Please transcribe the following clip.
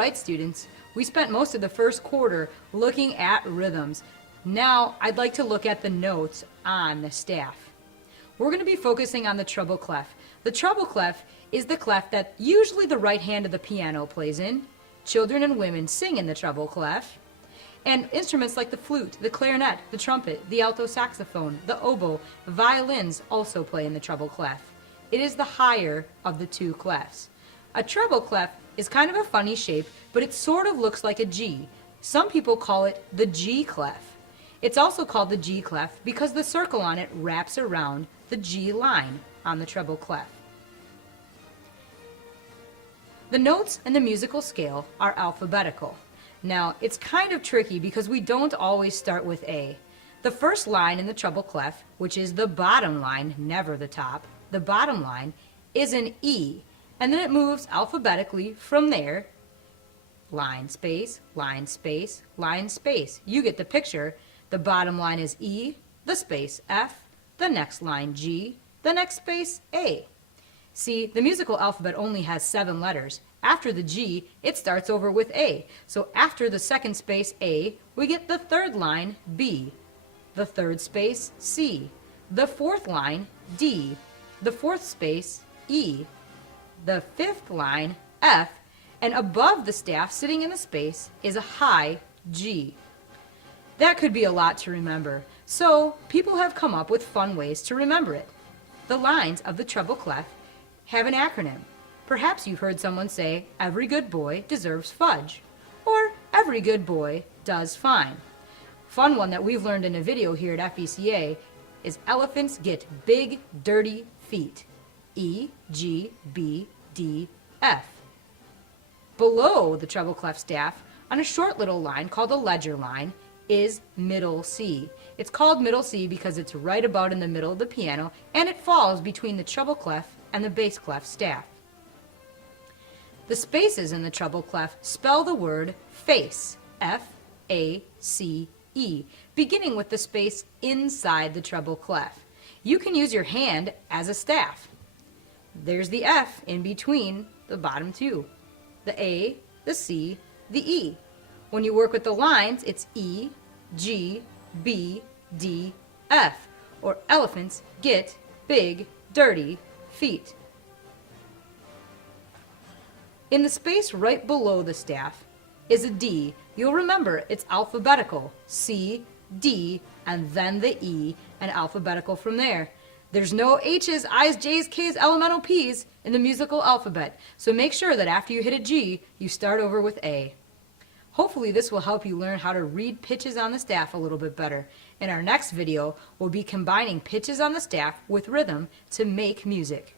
Alright students, we spent most of the first quarter looking at rhythms. Now I'd like to look at the notes on the staff. We're going to be focusing on the treble clef. The treble clef is the clef that usually the right hand of the piano plays in. Children and women sing in the treble clef. And instruments like the flute, the clarinet, the trumpet, the alto saxophone, the oboe, violins also play in the treble clef. It is the higher of the two clefs. A treble clef is kind of a funny shape, but it sort of looks like a G. Some people call it the G clef. It's also called the G clef because the circle on it wraps around the G line on the treble clef. The notes in the musical scale are alphabetical. Now, it's kind of tricky because we don't always start with A. The first line in the treble clef, which is the bottom line, never the top, the bottom line, is an E, and then it moves alphabetically from there. Line, space, line, space, line, space. You get the picture. The bottom line is E, the space F, the next line G, the next space A. See, the musical alphabet only has 7 letters. After the G, it starts over with A. So after the second space A, we get the third line B, the third space C, the fourth line D, the fourth space E, the fifth line F, and above the staff sitting in the space is a high G. That could be a lot to remember, so people have come up with fun ways to remember it. The lines of the treble clef have an acronym. Perhaps you've heard someone say, every good boy deserves fudge, or every good boy does fine. Fun one that we've learned in a video here at FECA is elephants get big, dirty feet. E, G, B, D, F. Below the treble clef staff, on a short little line called a ledger line, is middle C. It's called middle C because it's right about in the middle of the piano, and it falls between the treble clef and the bass clef staff. The spaces in the treble clef spell the word face, F-A-C-E, beginning with the space inside the treble clef. You can use your hand as a staff. There's the F in between the bottom two, the A, the C, the E. When you work with the lines, it's E, G, B, D, F, or elephants get big, dirty feet. In the space right below the staff is a D. You'll remember it's alphabetical. C, D, and then the E, and alphabetical from there. There's no H's, I's, J's, K's, elemental P's in the musical alphabet, so make sure that after you hit a G, you start over with A. Hopefully this will help you learn how to read pitches on the staff a little bit better. In our next video, we'll be combining pitches on the staff with rhythm to make music.